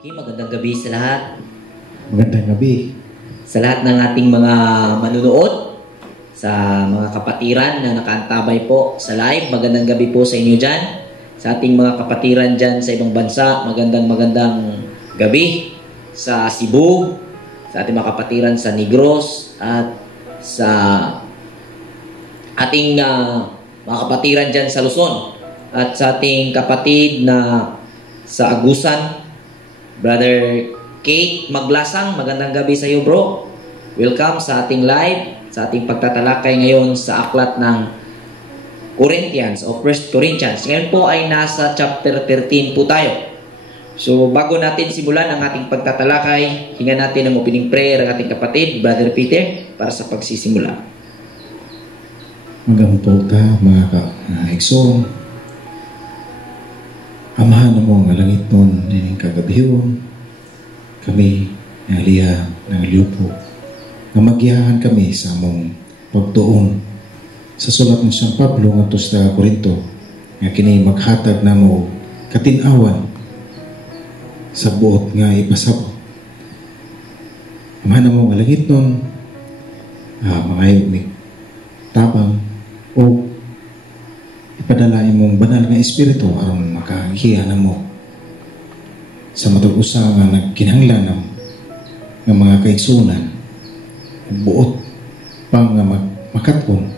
Okay, magandang gabi sa lahat. Magandang gabi. Sa lahat ng ating mga manunood, sa mga kapatiran na nakaantabay po sa live, magandang gabi po sa inyo dyan. Sa ating mga kapatiran dyan sa ibang bansa, magandang gabi. Sa Cebu, sa ating mga kapatiran sa Negros, at sa ating mga kapatiran dyan sa Luzon, at sa ating kapatid na sa Agusan, Brother Kate Maglasang, magandang gabi sa iyo, bro. Welcome sa ating live, sa ating pagtatalakay ngayon sa aklat ng Corinthians o 1 Corinthians. Ngayon po ay nasa chapter 13 po tayo. So bago natin simulan ang ating pagtatalakay, hingan natin ng opening prayer ang ating kapatid, Brother Peter, para sa pagsisimula. Magandang po ta, mga kaigsoon. Amahan na mo ang langit nun din kagabiyon. Kami ng liya ng liupo na magyahan kami sa among pagtuon sa sulat ng San Pablo ng sa Corinto nga kini maghatag na mo katinawan sa buot nga ipasabot. Amahan na mo ang langit nun, mga ni tabang o ipadala imong banal nga espiritu aron makahiya na mo sa matag-usa nga nagkinahanglan ng mga kaigsunan buot pang nga makaton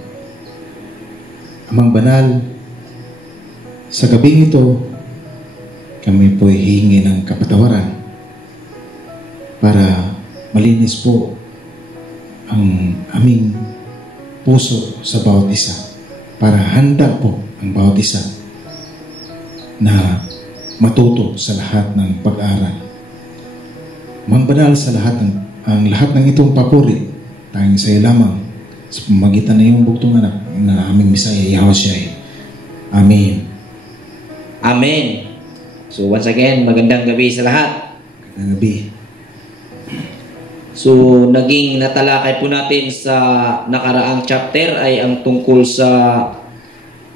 amang banal. Sa gabing ito kami po hihingi ng kapatawaran para malinis po ang aming puso sa bawat isa, para handa po ang bawat isa na matuto sa lahat ng pag-aral. Mangbanal sa lahat ng itong papuri, tanging sa iyo lamang, sa pamagitan na iyong bugtong anak na aming Misaya, Yahushua. Amen. Amen. So once again, magandang gabi sa lahat. Magandang gabi. So naging natalakay po natin sa nakaraang chapter ay ang tungkol sa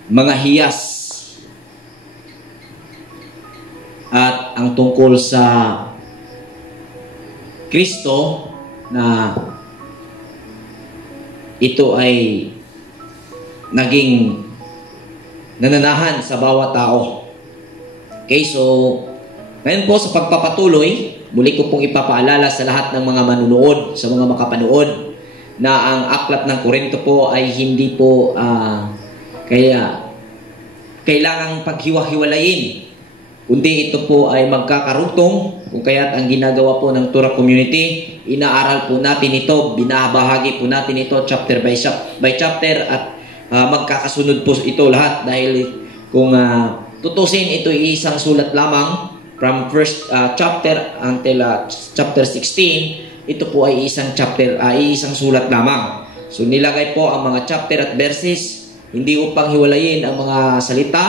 mga hiyas at ang tungkol sa Kristo na ito ay naging nananahan sa bawat tao. Okay, so ngayon po sa pagpapatuloy, muli ko pong ipapaalala sa lahat ng mga manunood, sa mga makapanood, na ang aklat ng Korinto po ay hindi po kaya kailangang paghiwa-hiwalayin, kundi ito po ay magkakarugtong. Kung kaya't ang ginagawa po ng Torah Community, inaaral po natin ito, binabahagi po natin ito chapter by chapter, at magkakasunod po ito lahat, dahil kung tutusin, ito ay isang sulat lamang from first chapter until chapter 16. Ito po ay isang chapter, isang sulat lamang. So nilagay po ang mga chapter at verses hindi upang hiwalayin ang mga salita,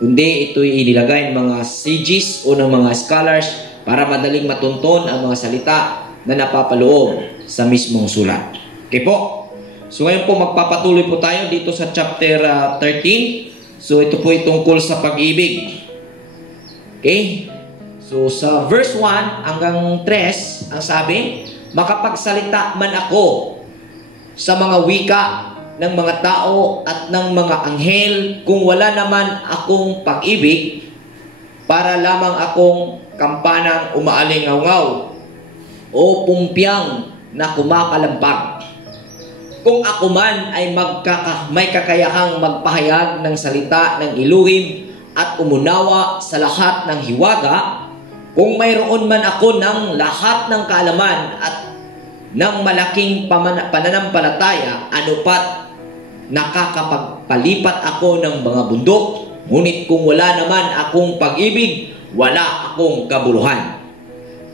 kundi ito ay inilagay ng mga sages o ng mga scholars para madaling matunton ang mga salita na napapaloob sa mismong sulat. Okay po? So ngayon po magpapatuloy po tayo dito sa chapter 13. So ito po ay tungkol sa pag-ibig. Okay? So sa verse 1 hanggang 3, ang sabi, makapagsalita man ako sa mga wika ng mga tao at ng mga anghel, kung wala naman akong pag-ibig, para lamang akong kampanang umaalingaw-ngaw o pumpyang na kumakalampag. Kung ako man ay may kakayahang magpahayag ng salita ng iluhim at umunawa sa lahat ng hiwaga, kung mayroon man ako ng lahat ng kaalaman at ng malaking pananampalataya, anupat nakakapagpalipat ako ng mga bundok, ngunit kung wala naman akong pag-ibig, wala akong kabuluhan.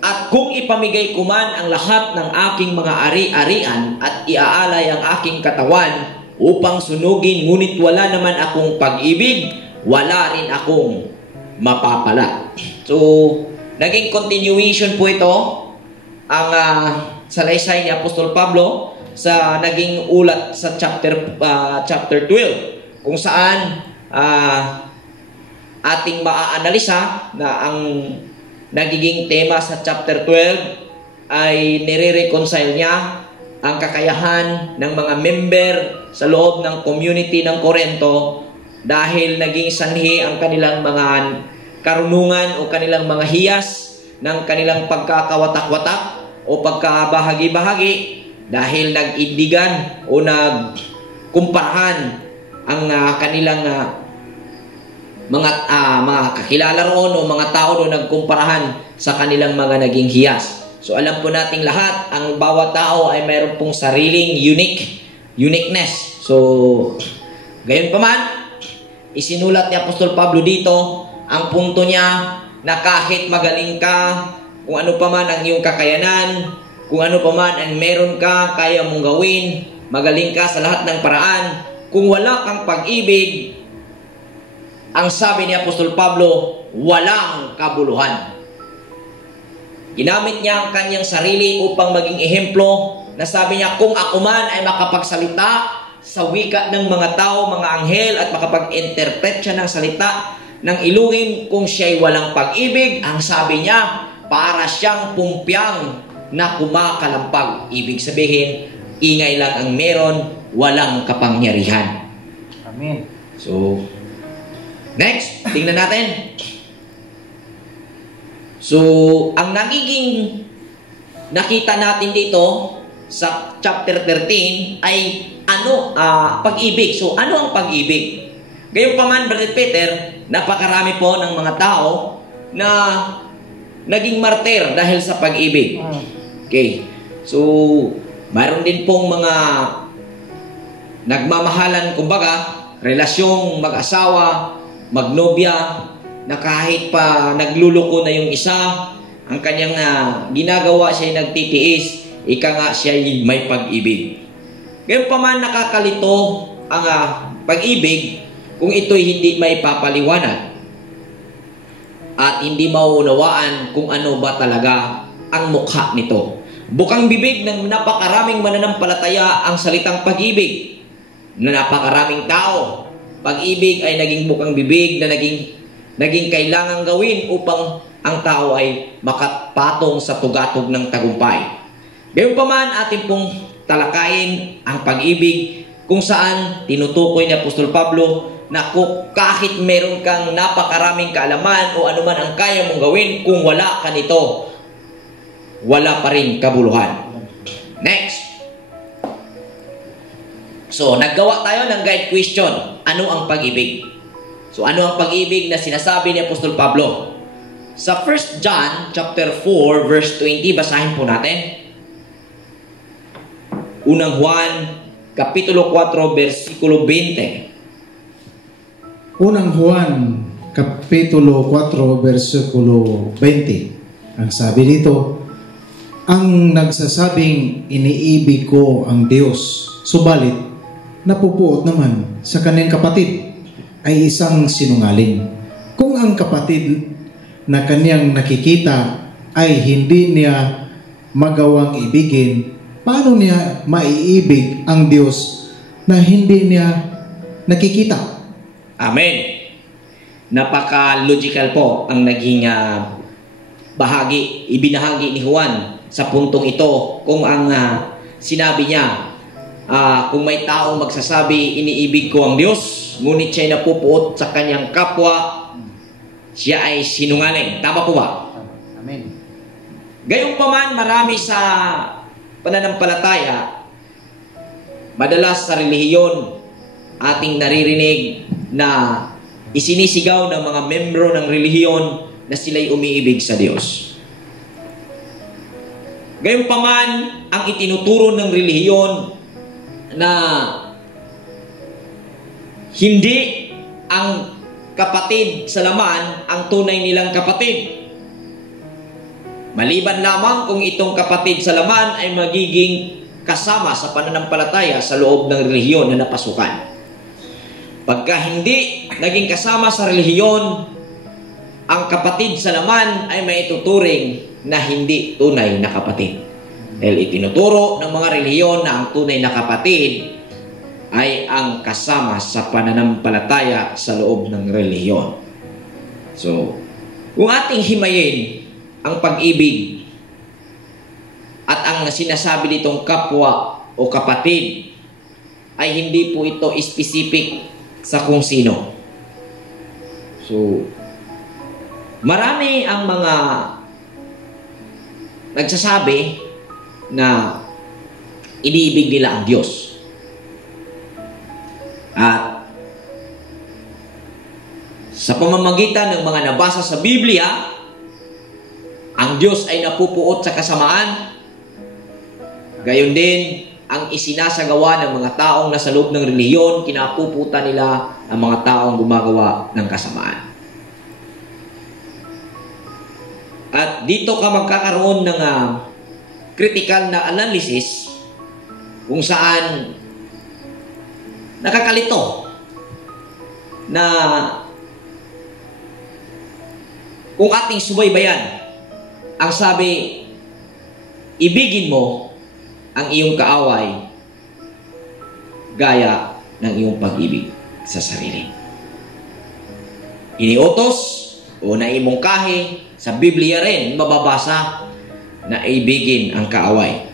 At kung ipamigay ko man ang lahat ng aking mga ari-arian at iaalay ang aking katawan upang sunugin, ngunit wala naman akong pag-ibig, wala rin akong mapapala. So, naging continuation po ito ang salaysay ni Apostol Pablo sa naging ulat sa chapter 12, kung saan ating maaanalisa na ang nagiging tema sa chapter 12 ay nire-reconcile niya ang kakayahan ng mga member sa loob ng community ng Corinto dahil naging sanhi ang kanilang mga karunungan o kanilang mga hiyas ng kanilang pagkakawatak-watak o pagkabahagi-bahagi dahil nag-indigan o nagkumparahan ang kanilang mga kakilala roon o mga tao doon nagkumparahan sa kanilang mga naging hiyas. So alam po nating lahat, ang bawat tao ay mayroon pong sariling uniqueness. So gayon pa man, isinulat ni Apostol Pablo dito ang punto niya na kahit magaling ka, kung ano pa man ang iyong kakayanan, kung ano pa man ang meron ka, kaya mong gawin, magaling ka sa lahat ng paraan, kung wala kang pag-ibig, ang sabi ni Apostol Pablo, walang kabuluhan. Ginamit niya ang kanyang sarili upang maging ehemplo na sabi niya, kung ako man ay makapagsalita sa wika ng mga tao, mga anghel, at makapag-interpret siya ng salita ng Elohim, kung siya'y walang pag-ibig, ang sabi niya, para siyang pumpyang na kumakalampag. Ibig sabihin, ingay lang ang meron, walang kapangyarihan. Amen. So, next, tingnan natin. So, ang nagiging nakita natin dito sa chapter 13 ay pag-ibig. So, ano ang pag-ibig? Gayunpaman, Brother Peter, napakarami po ng mga tao na naging martir dahil sa pag-ibig. Okay. So, mayroon din pong mga nagmamahalan, kumbaga, relasyong mag-asawa, magnobya, na kahit pa nagluluko na yung isa, ang kanyang ginagawa siya nagtitiis, ika nga siya may pag-ibig. Ngayon pa man nakakalito ang pag-ibig kung ito'y hindi may papaliwanag at hindi mauunawaan kung ano ba talaga ang mukha nito. Bukang bibig ng napakaraming mananampalataya ang salitang pag-ibig na napakaraming tao. Pag-ibig ay naging bukang bibig na naging kailangang gawin upang ang tao ay makapatong sa tugatog ng tagumpay. Gayunpaman, atin pong talakayin ang pag-ibig kung saan tinutukoy ni Apostol Pablo na kahit meron kang napakaraming kaalaman o anuman ang kaya mong gawin, kung wala ka nito, wala pa rin kabuluhan. Next. So, naggawa tayo ng guide question. Ano ang pag-ibig? So, ano ang pag-ibig na sinasabi ni Apostol Pablo? Sa 1 John chapter 4 verse 20, basahin po natin. Unang Juan kapitulo 4 versikulo 20. Unang Juan kapitulo 4 versikulo 20. Ang sabi dito, ang nagsasabing iniibig ko ang Diyos, subalit napupuot naman sa kanyang kapatid, ay isang sinungaling. Kung ang kapatid na kanyang nakikita ay hindi niya magawang ibigin, paano niya maiibig ang Diyos na hindi niya nakikita? Amen. Napaka-logical po ang naging ibinahagi ni Juan sa puntong ito. Kung ang sinabi niya, kung may tao magsasabi, iniibig ko ang Diyos, ngunit siya'y napupuot sa kanyang kapwa, siya ay sinungaling. Tama po ba? Amen. Gayunpaman, marami sa pananampalataya, madalas sa relihiyon, ating naririnig na isinisigaw ng mga membro ng relihiyon na sila'y umiibig sa Diyos. Gayunpaman, ang itinuturo ng relihiyon na hindi ang kapatid sa laman ang tunay nilang kapatid. Maliban lamang kung itong kapatid sa laman ay magiging kasama sa pananampalataya sa loob ng relihiyon na napasukan. Pagka hindi naging kasama sa relihiyon, ang kapatid sa laman ay maituturing na hindi tunay na kapatid. Dahil itinuturo ng mga relihiyon na ang tunay na kapatid ay ang kasama sa pananampalataya sa loob ng relihiyon. So, kung ating himayin ang pag-ibig at ang sinasabi ditong kapwa o kapatid ay hindi po ito specific sa kung sino. So, marami ang mga nagsasabi na iniibig nila ang Diyos. At sa pamamagitan ng mga nabasa sa Biblia, ang Diyos ay napupuot sa kasamaan. Gayon din, ang isinasagawa ng mga taong nasa loob ng relihiyon, kinapuputan nila ang mga taong gumagawa ng kasamaan. At dito ka magkakaroon ng critical na analysis kung saan nakakalito na kung ating subaybayan, ang sabi, ibigin mo ang iyong kaaway gaya ng iyong pag-ibig sa sarili. Iniutos o naimungkahi sa Biblia rin mababasa na ibigin ang kaaway.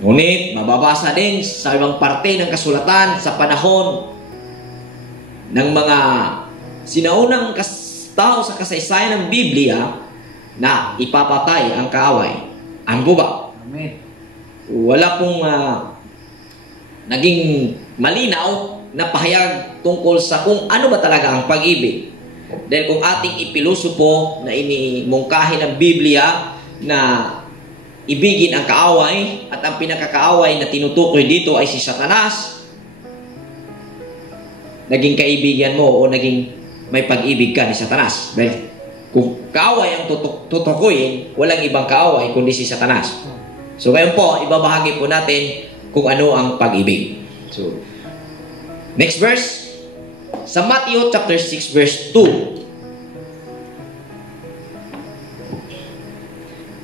Ngunit mababasa din sa ibang parte ng kasulatan sa panahon ng mga sinaunang tao sa kasaysayan ng Biblia na ipapatay ang kaaway. Ano po ba? Amen. Wala pong naging malinaw na pahayag tungkol sa kung ano ba talaga ang pag-ibig. Dahil kung ating ipiluso po na inimungkahi ng Biblia na ibigin ang kaaway at ang pinakakaaway na tinutukoy dito ay si Satanas, naging kaibigan mo o naging may pag-ibig ka ni Satanas. Dahil kung kaaway ang tutukuyin, walang ibang kaaway kundi si Satanas. So ngayon po, ibabahagi po natin kung ano ang pag-ibig. So, next verse. Sa Matthew chapter 6 verse 2.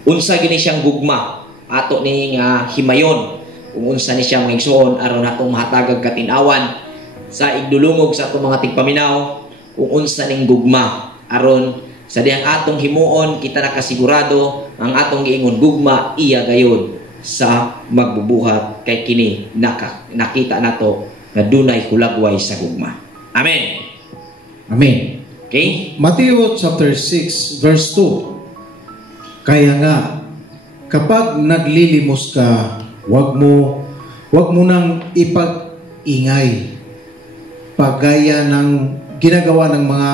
Unsa gini siyang gugma ato ning himayon kung unsa ni siyang maigsoon aron natong mahatagag katinawan sa igdulungog sa atong mga tigpaminaw kung unsa ning gugma aron sa dihang atong himuon kita nakasigurado ang atong giingon gugma iya gayud sa magbubuhat kay kini nakita nato nga dunay hulagway sa gugma. Amen. Amen. Okay? Matthew chapter 6 verse 2. Kaya nga kapag naglilimos ka, wag mo nang ipag-ingay pagaya ng ginagawa ng mga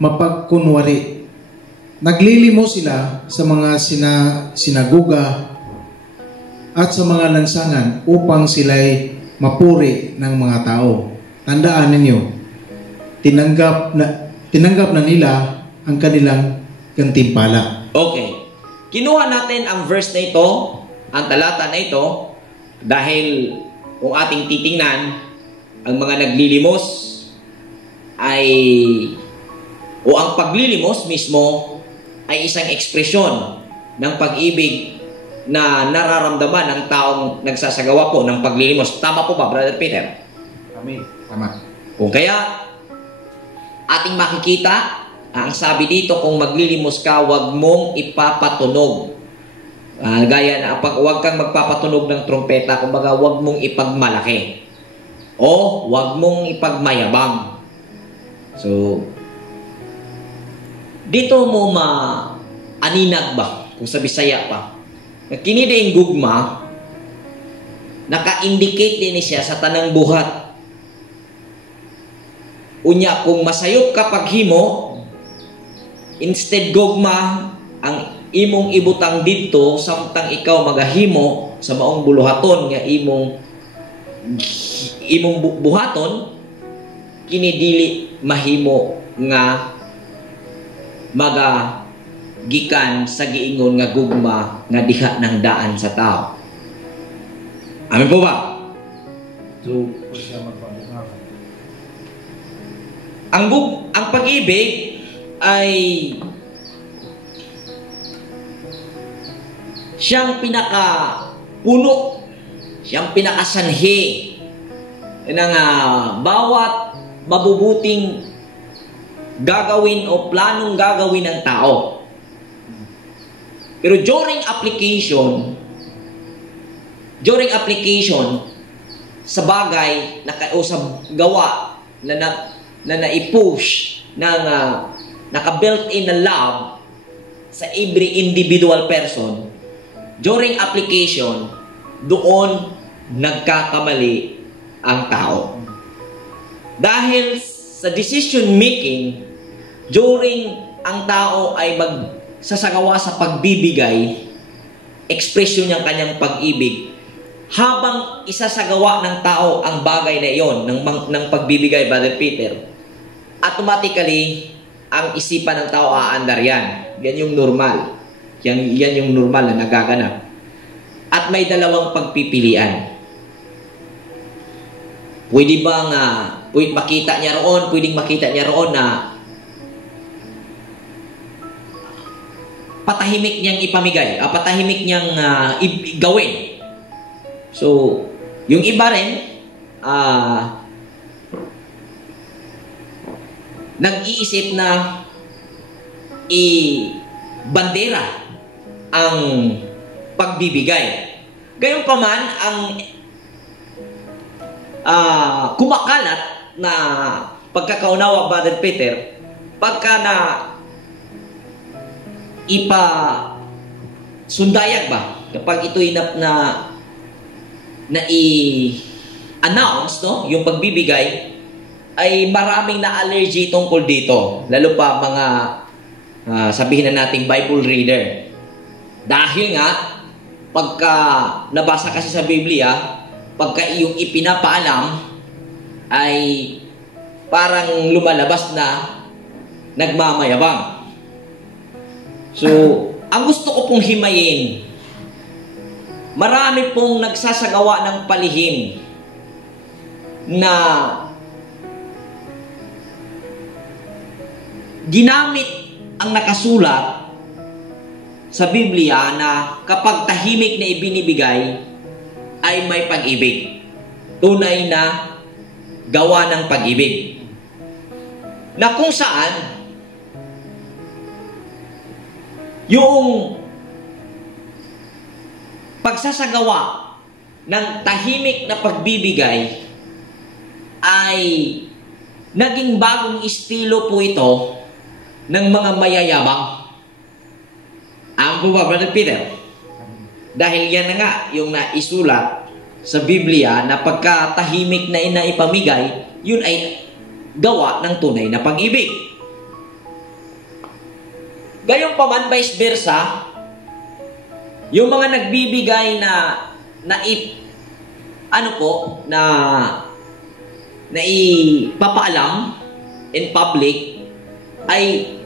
mapagkunwari. Naglilimos sila sa mga sinaguga at sa mga lansangan upang sila'y mapuri ng mga tao. Tandaan ninyo, tinanggap na nila ang kanilang gantimpala. Okay. Kinuha natin ang verse na ito, ang talata na ito, dahil kung ating titingnan, ang mga naglilimos ay, o ang paglilimos mismo ay isang ekspresyon ng pag-ibig na nararamdaman ng taong nagsasagawa po ng paglilimos. Tama po ba, Brother Peter? Amen. Tama. Kung kaya, ating makikita, ang sabi dito, kung maglilimos ka, huwag mong ipapatunog. Gaya na, huwag kang magpapatunog ng trompeta, kumbaga, huwag mong ipagmalaki. O, huwag mong ipagmayabang. So, dito mo maaninag ba? Kung sa Bisaya pa. Kinidiing gugma, naka-indicate din siya sa tanang buhat. Unya, kung masayop ka paghimo, instead gugma, ang imong ibutang dito, samtang ikaw magahimo sa maong buluhaton, nga imong buhaton, kinidili mahimo nga gikan sa giingon nga gugma nga diha ng daan sa tao. Amen po ba? So, siya magpabuhakan. Ang pag-ibig ay siyang pinakapuno, siyang pinakasanhi ng bawat mabubuting gagawin o planong gagawin ng tao. Pero during application, sa bagay o sa gawa na naipush ng naka-built-in na love sa every individual person, during application, doon nagkakamali ang tao. Dahil sa decision making, during ang tao ay magsasagawa sa pagbibigay, ekspresyon ng kanyang pag-ibig, habang isasagawa ng tao ang bagay na iyon ng pagbibigay, Brother Peter, automatically, ang isipan ng tao aandar yan. Yan yung normal. Yan yung normal na nagaganap. At may dalawang pagpipilian. Pwedeng makita niya roon na patahimik niyang ipamigay, patahimik niyang gawin. So, yung iba rin, nag-iisip na i-bandera ang pagbibigay. Gayunpaman, ang kumakalat na pagkakaunawa, Brother Peter, pagka na sundayag ba? Kapag ito'y i-announce, no? Yung pagbibigay, ay maraming na-allergy tungkol dito. Lalo pa mga, sabihin na nating Bible reader. Dahil nga, pagka nabasa kasi sa Biblia, pagka iyong ipinapaalam, ay parang lumalabas na nagmamayabang. So, ang gusto ko pong himayin, marami pong nagsasagawa ng palihim na ginamit ang nakasulat sa Biblia na kapag tahimik na ibinibigay ay may pag-ibig. Tunay na gawa ng pag-ibig. Na kung saan yung pagsasagawa ng tahimik na pagbibigay ay naging bagong estilo po ito ng mga mayayabang. Ang po ba, Brother Peter? Dahil yan na nga yung naisulat sa Biblia na pagkatahimik na inaipamigay, yun ay gawa ng tunay na pag-ibig. Gayunpaman, vice versa, yung mga nagbibigay na ipapaalam in public ay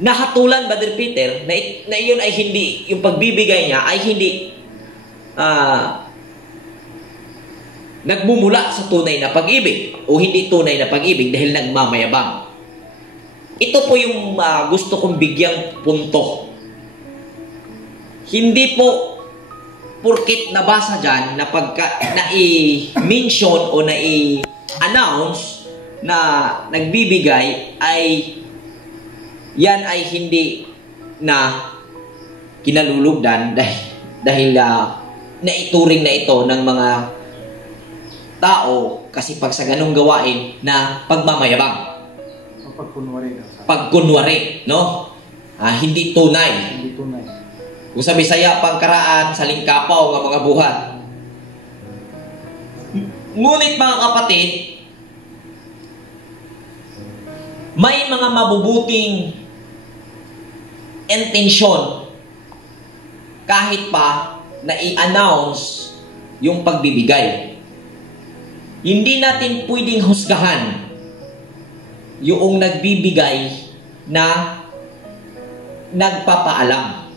nahatulan, Brother Peter, na iyon ay hindi, yung pagbibigay niya ay hindi nagmumula sa tunay na pag-ibig o hindi tunay na pag-ibig dahil nagmamayabang. Ito po yung gusto kong bigyang punto. Hindi po porkit nabasa dyan na i-mention o na i-announce na nagbibigay ay yan ay hindi na kinalulugdan dahil naituring na ito ng mga tao kasi pag sa ganung gawain na pagmamayabang. Pagkunwari, no? Hindi tunay. Kung sa Bisaya, pangkaraan, sa lingkapaw ng mga buhat. Ngunit mga kapatid, may mga mabubuting intensyon kahit pa na i-announce yung pagbibigay. Hindi natin pwedeng husgahan yung nagbibigay na nagpapaalam.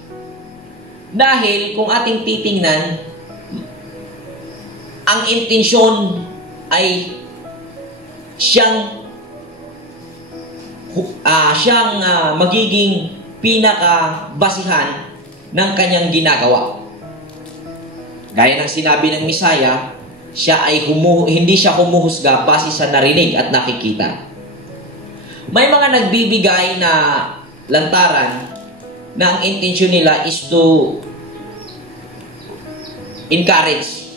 Dahil kung ating titingnan, ang intensyon ay siyang magiging pinakabasihan ng kanyang ginagawa. Gaya ng sinabi ng Misaya, hindi siya humuhusga base sa narinig at nakikita. May mga nagbibigay na lantaran na ang intensyon nila is to encourage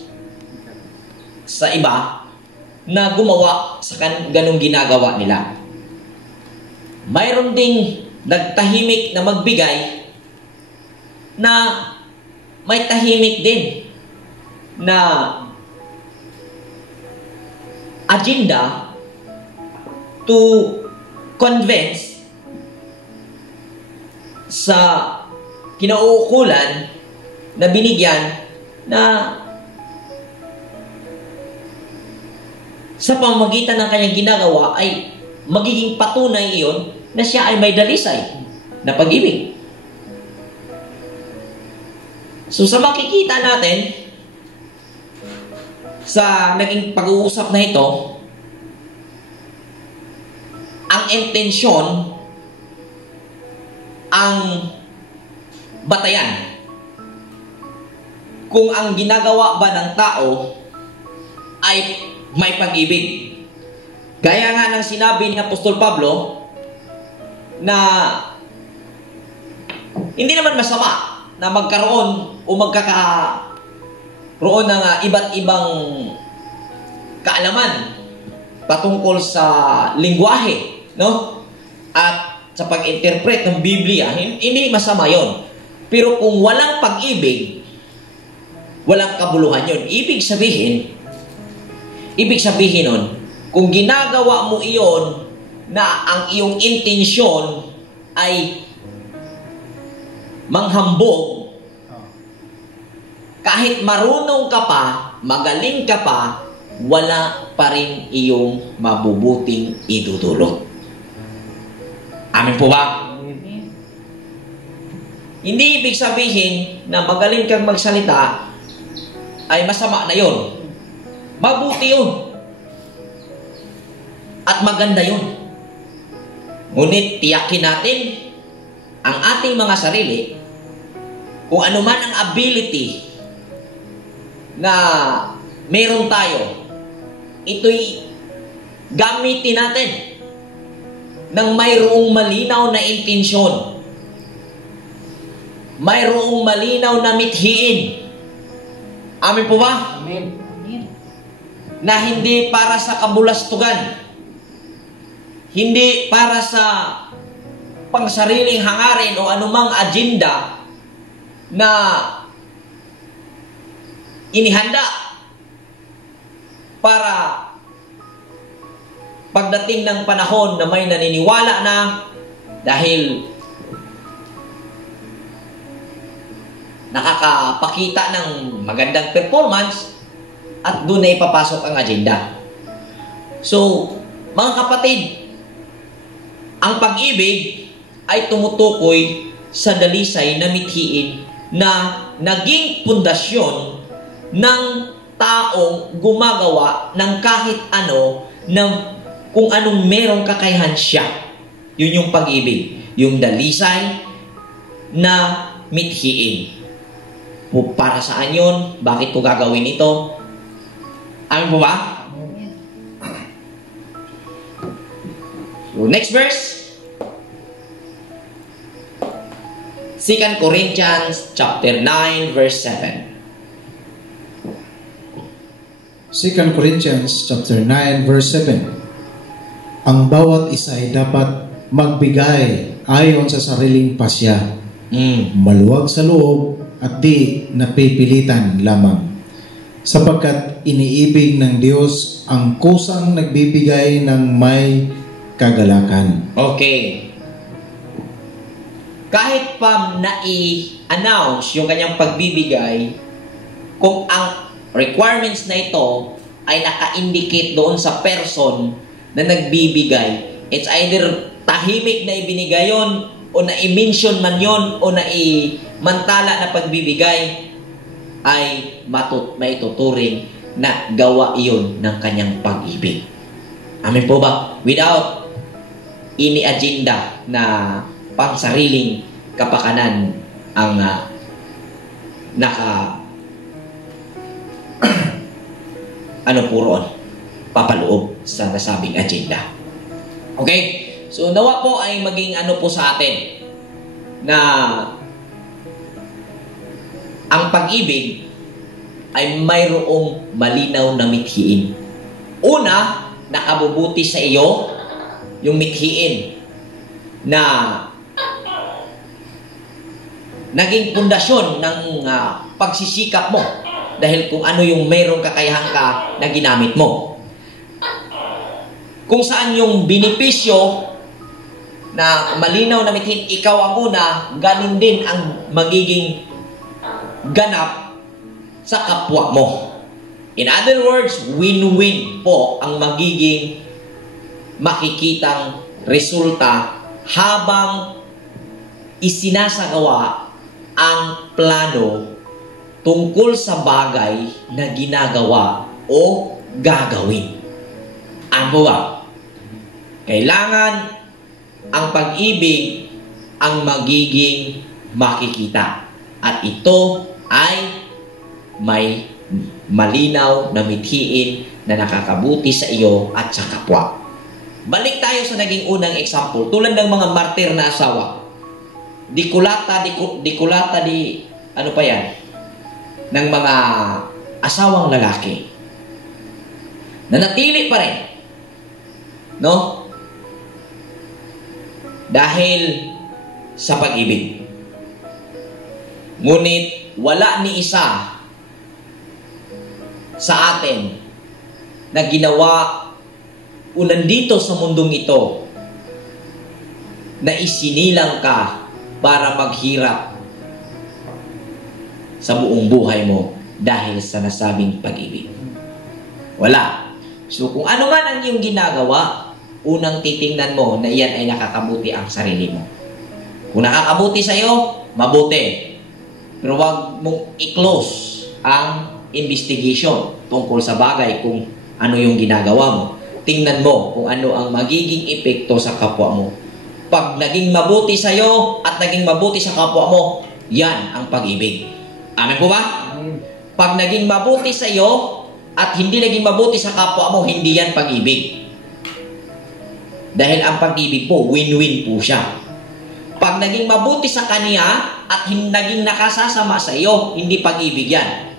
sa iba na gumawa sa ganong ginagawa nila. Mayroon ding nagtahimik na magbigay na may tahimik din na agenda to convince sa kinauukulan na binigyan na sa pamamagitan ng kanyang ginagawa ay magiging patunay iyon na siya ay may dalisay na pag-ibig. So sa makikita natin sa naging pag-uusap na ito, ang intensyon ang batayan kung ang ginagawa ba ng tao ay may pag-ibig. Gaya nga ng sinabi ni Apostol Pablo na hindi naman masama na magkaroon o magkakaroon ng iba't ibang kaalaman patungkol sa lingwahe, no? At sa pag-interpret ng Biblia, hindi masama yon. Pero kung walang pag-ibig, walang kabuluhan yon. Ibig sabihin nun, kung ginagawa mo iyon na ang iyong intensyon ay manghambog, kahit marunong ka pa, magaling ka pa, wala pa rin iyong mabubuting idudulot. Amin po ba? Hindi ibig sabihin na magaling kang magsalita ay masama na yon. Mabuti yun. At maganda yun. Ngunit tiyakin natin ang ating mga sarili kung ano man ang ability na meron tayo, ito'y gamitin natin ng mayroong malinaw na intensyon, mayroong malinaw na mithiin. Amin po ba? Amen. Na hindi para sa kabulastugan, hindi para sa pangsariling hangarin o anumang agenda na inihanda para pagdating ng panahon na may naniniwala na dahil nakakapakita ng magandang performance at doon na ipapasok ang agenda. So, mga kapatid, ang pag-ibig ay tumutukoy sa dalisay na mithiin na naging pundasyon ng taong gumagawa ng kahit ano ng kung anong merong kakayahan siya. Yun yung pag-ibig. Yung dalisay na mithiin. Para saan yun? Bakit ko gagawin ito? Amin po ba? So, next verse. 2 Corinthians chapter 9 verse 7. 2 Corinthians chapter 9 verse 7. Ang bawat isa ay dapat magbigay ayon sa sariling pasya, maluwag sa loob at di napipilitan lamang, sapagkat iniibig ng Diyos ang kusang nagbibigay ng may kagalakan. Okay. Kahit pa na-i-announce yung kanyang pagbibigay, kung ang requirements na ito ay naka-indicate doon sa person na nagbibigay, it's either tahimik na ibinigay yon o na-i-mention man yon o na-i-mantala na pagbibigay, ay maituturing na gawa iyon ng kanyang pag-ibig. Amin po ba? Without any agenda na pang-sariling kapakanan ang papaloob sa nasabing agenda. Okay? So nawa po ay maging ano po sa atin na ang pag-ibig ay mayroong malinaw na mithiin. Una, nakabubuti sa iyo yung mithiin na naging pundasyon ng pagsisikap mo dahil kung ano yung mayroong kakayahan ka na ginamit mo. Kung saan yung benepisyo na malinaw na mithiin, ikaw ang una, galing din ang magiging ganap sa kapwa mo. In other words, win-win po ang magiging makikitang resulta habang isinasagawa ang plano tungkol sa bagay na ginagawa o gagawin. Ano ba? Kailangan ang pag-ibig ang magiging makikita. At ito ay may malinaw na mithiin na nakakabuti sa iyo at sa kapwa. Balik tayo sa naging unang example. Tulad ng mga martir na asawa. Ano pa yan? Ng mga asawang lalaki. Nanatili pa rin. No? Dahil sa pag-ibig. Ngunit wala ni isa sa atin na ginawa o nandito sa mundong ito na isinilang ka para maghirap sa buong buhay mo dahil sa nasabing pag-ibig. Wala. So kung ano man ang iyong ginagawa, unang titingnan mo na iyan ay nakakabuti ang sarili mo. Kung nakakabuti sa iyo, mabuti. Pero wag mong i-close ang investigation tungkol sa bagay kung ano yung ginagawa mo. Tingnan mo kung ano ang magiging epekto sa kapwa mo. Pag naging mabuti sa iyo at naging mabuti sa kapwa mo, yan ang pag-ibig. Amen po ba? Pag naging mabuti sa iyo at hindi naging mabuti sa kapwa mo, hindi yan pag-ibig. Dahil ang pag-ibig po, win-win po siya. Pag naging mabuti sa kanya at naging nakasasama sa iyo, hindi pag-ibig yan.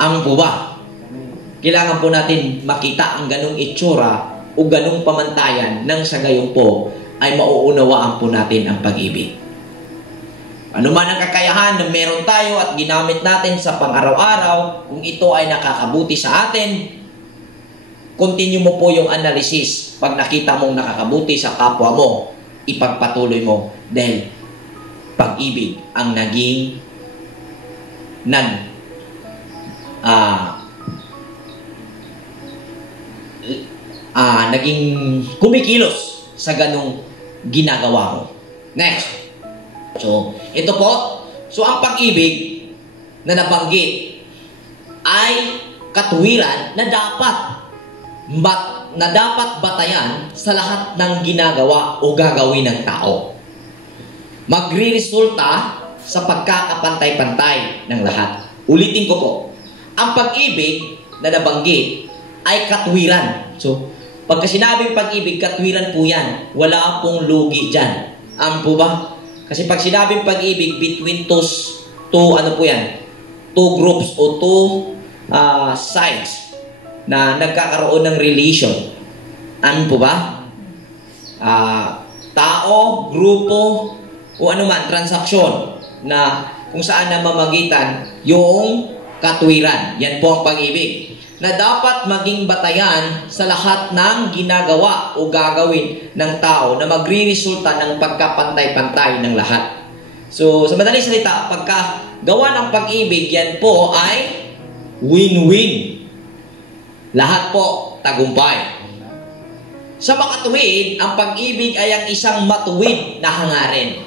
Ang po ba? Kailangan po natin makita ang ganong itsura o ganong pamantayan nang sa gayon po ay mauunawaan po natin ang pag-ibig. Ano man ang kakayahan na meron tayo at ginamit natin sa pang-araw-araw, kung ito ay nakakabuti sa atin, continue mo po yung analysis. Pag nakita mong nakakabuti sa kapwa mo, ipagpatuloy mo dahil pag-ibig ang naging naging kumikilos sa ganong ginagawa mo. Next. So, ito po. So, ang pag-ibig na nabanggit ay katuwiran na dapat batayan sa lahat ng ginagawa o gagawin ng tao. Magre-resulta sa pagkakapantay-pantay ng lahat. Ulitin ko po. Ang pag-ibig na nabanggit ay katwiran. So, pagka sinabing pag-ibig, katwiran po yan. Wala pong lugi dyan. Po ba? Kasi pag sinabing pag-ibig, between two groups o two sides na nagkakaroon ng relation. Po ba? Tao, grupo, o anuman, transaksyon na kung saan namamagitan yung katwiran. Yan po ang pag-ibig. Na dapat maging batayan sa lahat ng ginagawa o gagawin ng tao na magre-resulta ng pagkapantay-pantay ng lahat. So, sa madaling salita, pagka gawa ng pag-ibig, yan po ay win-win. Lahat po tagumpay. Sa makatuwid, ang pag-ibig ay ang isang matuwid na hangarin.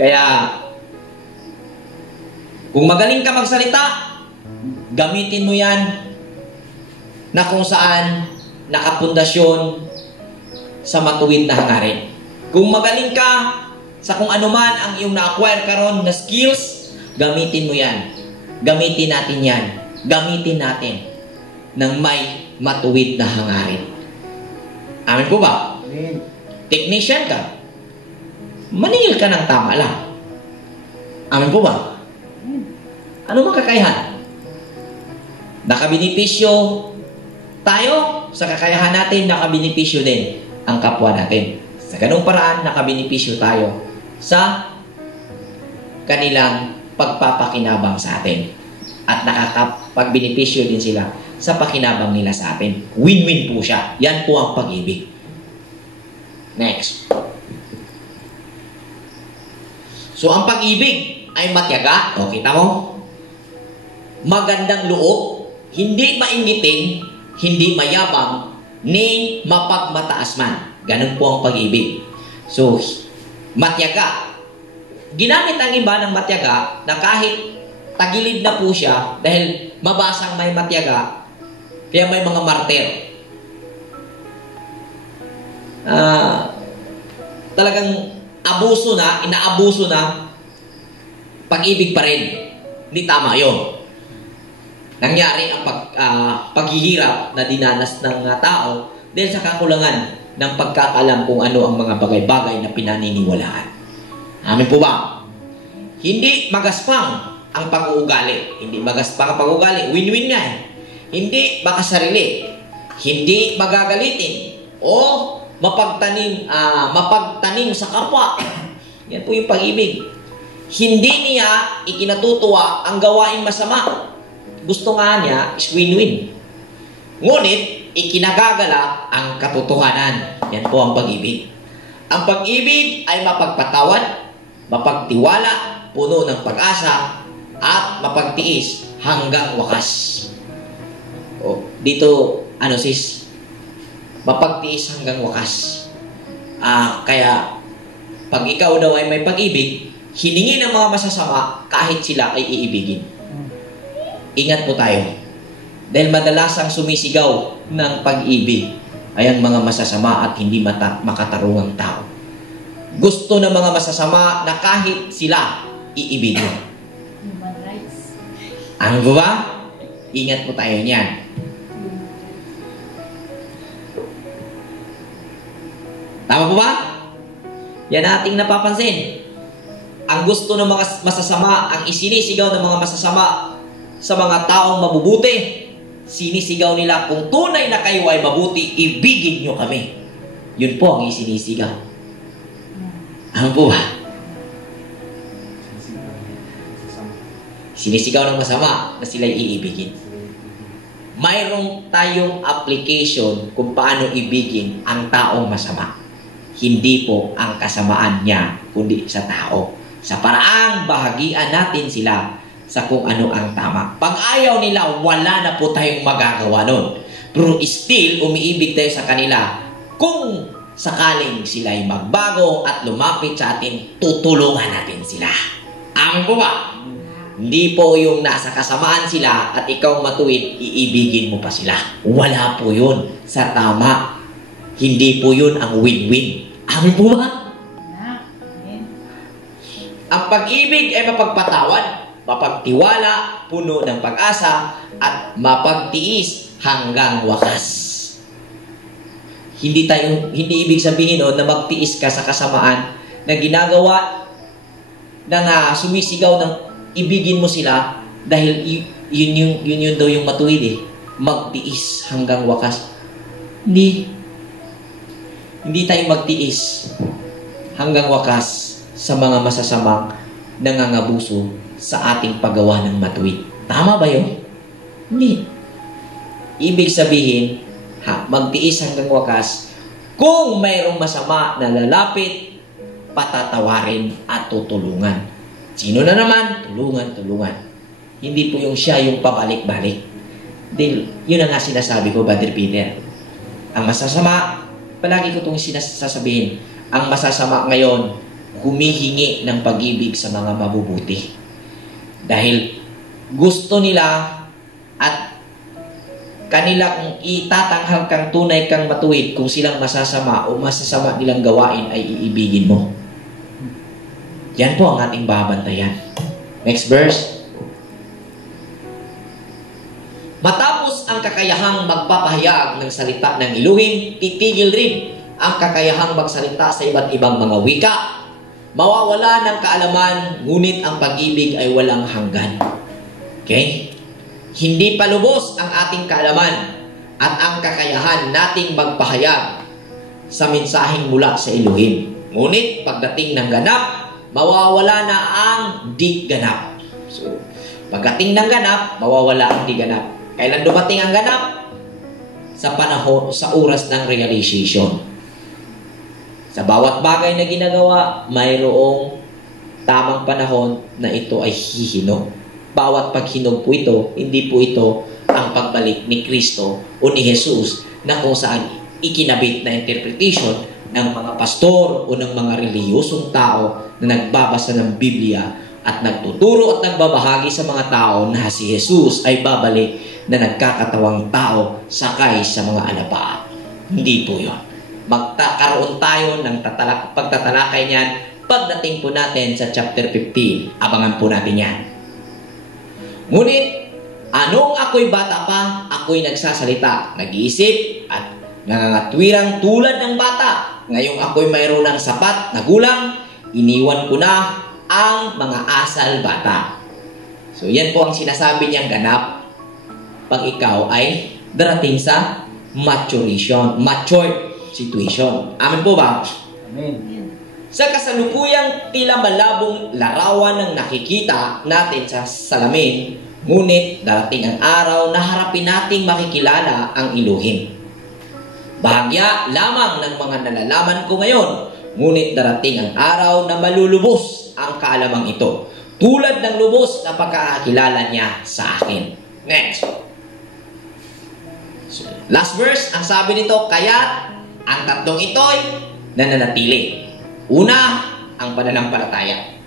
Kaya, kung magaling ka magsalita, gamitin mo yan na kung saan nakapundasyon sa matuwid na hangarin. Kung magaling ka sa kung ano man ang iyong na-acquire karon na skills, gamitin mo yan. Gamitin natin yan. Gamitin natin ng may matuwid na hangarin. Amin po ba? Amen. Technician ka. Maningil ka ng tama lang. Amin po ba? Ano mang kakayahan? Nakabinipisyo tayo sa kakayahan natin, nakabinipisyo din ang kapwa natin. Sa ganung paraan, nakabinipisyo tayo sa kanilang pagpapakinabang sa atin. At nakakapagbinipisyo din sila sa pakinabang nila sa atin. Win-win po siya. Yan po ang pag-ibig. Next. So, ang pag-ibig ay matyaga. O, kita mo? Magandang loob, hindi maingitin, hindi mayabang, ni mapagmataas man. Ganun po ang pag-ibig. So, matyaga. Ginamit ang iba ng matyaga na kahit tagilid na po siya dahil mabasang may matyaga, kaya may mga martir. Talagang abuso na, inaabuso na, pag-ibig pa rin. Hindi tama yun. Nangyari ang paghihirap na dinanas ng tao dahil sa kakulangan ng pagkakalam kung ano ang mga bagay-bagay na pinaniniwalaan. Amin po ba? Hindi magaspang ang pag-uugali. Hindi magaspang ang pag-uugali. Win-win nga eh. Hindi makasarili. Hindi magagalitin. O mapagtanim sa kapwa. Yan po yung pag-ibig. Hindi niya ikinatutuwa ang gawaing masama. Gusto nga niya is win-win. Ngunit, ikinagagala ang katotohanan. Yan po ang pag-ibig. Ang pag-ibig ay mapagpatawad, mapagtiwala, puno ng pag-asa, at mapagtiis hanggang wakas. O, dito, ano sis? Mapagtiis hanggang wakas. Kaya, pag ikaw daw ay may pag-ibig, hiningi ng mga masasama kahit sila ay iibigin. Ingat po tayo. Dahil madalasang sumisigaw ng pag-ibig ay ang mga masasama at hindi makatarungang tao. Gusto ng mga masasama na kahit sila iibigin. Human rights. Ano ba? Ingat po tayo niyan. Tama po ba? Yan ating napapansin. Ang gusto ng mga masasama, ang isinisigaw ng mga masasama sa mga taong mabubuti, sinisigaw nila, kung tunay na kayo ay mabuti, ibigin nyo kami. Yun po ang isinisigaw. Ano po ba? Sinisigaw ng masama na sila'y iibigin. Mayroong tayong application kung paano ibigin ang taong masama. Hindi po ang kasamaan niya, kundi sa tao. Sa paraang bahagian natin sila sa kung ano ang tama. Pag ayaw nila, wala na po tayong magagawa nun. Pero still, umiibig tayo sa kanila. Kung sakaling sila ay magbago at lumapit sa atin, tutulungan natin sila. Amin po ba? Hindi po yung nasa kasamaan sila at ikaw matuwid, iibigin mo pa sila. Wala po yun sa tama. Hindi po yun ang win-win. Amin po ba? Ang pag-ibig ay mapagpatawad, mapagtiwala, puno ng pag-asa, at mapagtiis hanggang wakas. Hindi ibig sabihin na magtiis ka sa kasamaan na ginagawa ng sumisigaw ng ibigin mo sila dahil yun daw yung matuwid eh. Magtiis hanggang wakas. Hindi tayo magtiis hanggang wakas sa mga masasamang nangangabuso sa ating paggawa ng matuwid. Tama ba yun? Hindi. Ibig sabihin, magtiis hanggang wakas, kung mayroong masama na lalapit, patatawarin at tutulungan. Sino na naman? Tulungan. Hindi po yung siya yung pabalik-balik. Yun ang nga sinasabi ko, Brother Peter. Ang masasama, palagi ko itong sinasabihin, ang masasama ngayon, humihingi ng pag-ibig sa mga mabubuti. Dahil gusto nila at kanilang itatanghal kang tunay kang matuwid kung silang masasama o masasama nilang gawain ay iibigin mo. Yan po ang ating babantayan. Next verse. Matapos ang ang kakayahang magpapahayag ng salita ng Elohim, titigil rin ang kakayahang magsalita sa iba't ibang mga wika. Mawawala ng kaalaman, ngunit ang pag-ibig ay walang hanggan. Okay? Hindi pa lubos ang ating kaalaman at ang kakayahan nating magpahayag sa mensaheng mula sa Elohim. Ngunit pagdating ng ganap, mawawala na ang di ganap. So, pagdating ng ganap, mawawala ang di ganap. Kailan dumating ang ganap? Sa panahon, sa oras ng realization. Sa bawat bagay na ginagawa, mayroong tamang panahon na ito ay hihinog. Bawat paghinog po ito, hindi po ito ang pagbalik ni Kristo o ni Jesus na kung saan ikinabit na interpretation ng mga pastor o ng mga reliyosong tao na nagbabasa ng Biblia at nagtuturo at nagbabahagi sa mga tao na si Jesus ay babalik na nagkakatawang tao sakay sa mga alapa. Hindi po yun. Magkakaroon tayo ng pagtatalakay niyan pagdating po natin sa chapter 15. Abangan po natin yan. Ngunit, anong ako'y bata pa, ako'y nagsasalita, nag-iisip at nangangatwirang tulad ng bata. Ngayong ako'y mayroon ng sapat na gulang, iniwan ko na ang mga asal bata. So, yan po ang sinasabi niyang ganap pag ikaw ay darating sa mature situation. Amen po ba? Amen. Sa kasalukuyang tila malabong larawan ng nakikita natin sa salamin, ngunit darating ang araw na harapin nating makikilala ang Elohim. Bahagya lamang ng mga nalalaman ko ngayon, ngunit darating ang araw na malulubos ang kaalamang ito, tulad ng lubos na pagkakakilala niya sa akin. Next. So, last verse, ang sabi nito, kaya ang tatlong ito'y nananatili. Una, ang pananampalataya.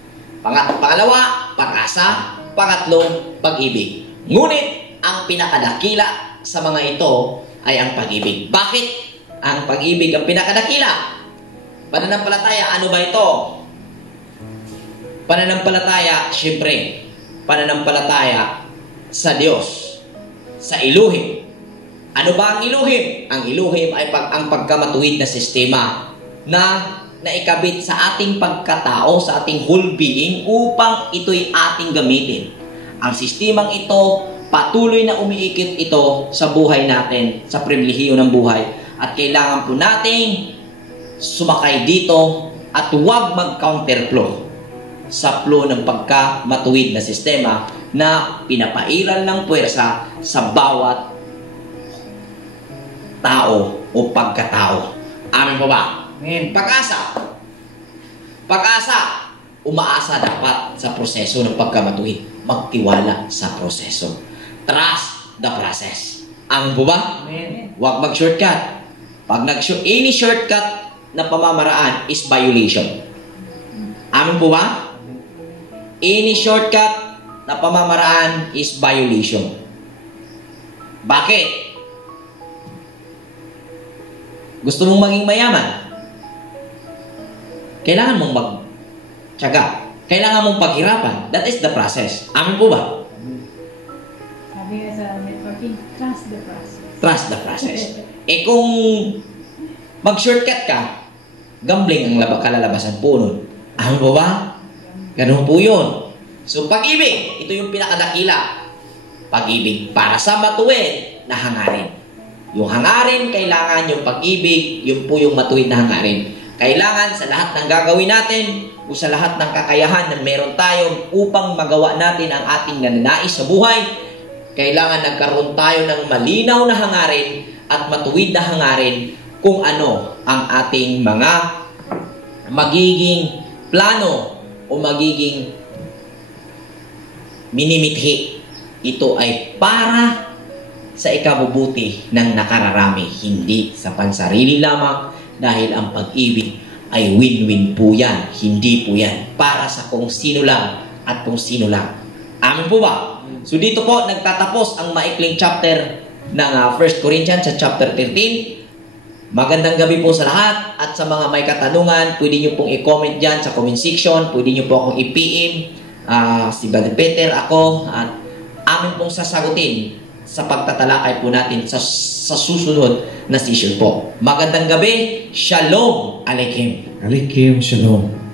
Pangalawa, pag-asa. Pangatlo, pag-ibig. Ngunit, ang pinakadakila sa mga ito ay ang pag-ibig. Bakit ang pag-ibig ang pinakadakila? Pananampalataya, ano ba ito? Pananampalataya, syempre, pananampalataya sa Diyos, sa Elohim. Ano ba ang Elohim? Ang Elohim ay ang pagkamatuwid na sistema na naikabit sa ating pagkatao, sa ating whole being upang ito'y ating gamitin. Ang sistemang ito, patuloy na umiikot ito sa buhay natin, sa pribilehiyo ng buhay. At kailangan po nating sumakay dito at huwag mag-counterflow sa flow ng pagkamatuwid na sistema na pinapairal ng puwersa sa bawat tao o pagkatao. Amen po ba? Amen. Pag-asa. Pag-asa. Umaasa dapat sa proseso ng pagkamatuwid. Magtiwala sa proseso. Trust the process. Amen po ba? Amen. Huwag mag-shortcut. Pag any shortcut na pamamaraan is violation. Amen po ba? Any shortcut na pamamaraan is violation. Bakit? Gusto mong maging mayaman? Kailangan mong magtiyaga. Kailangan mong paghirapan. That is the process. Amen po ba? Sabi nga sa networking, trust the process. Trust the process. Kung mag-shortcut ka, gambling ang kalalabasan po nun. Amen po ba? Ganun po yun. So, pag-ibig, ito yung pinakadakila. Pag-ibig para sa matuwid na hangarin. Yung hangarin, kailangan yung pag-ibig, yun po yung matuwid na hangarin. Kailangan sa lahat ng gagawin natin o sa lahat ng kakayahan na meron tayo upang magawa natin ang ating nananais sa buhay, kailangan nagkaroon tayo ng malinaw na hangarin at matuwid na hangarin kung ano ang ating mga magiging plano o magiging minimithi. Ito ay para sa ikabubuti ng nakararami, hindi sa pansarili lamang, dahil ang pag-ibig ay win-win po yan. Hindi po yan para sa kung sino lang at kung sino lang. Amen po ba? So dito po nagtatapos ang maikling chapter ng 1 Corinthians sa chapter 13. Magandang gabi po sa lahat, at sa mga may katanungan, pwede nyo pong i-comment dyan sa comment section. Pwede nyo po akong i-PM, si Brother Peter, ako, at amin pong sasagutin sa pagtatalakay po natin sa susunod na session po. Magandang gabi. Shalom Aleichem. Aleichem Shalom.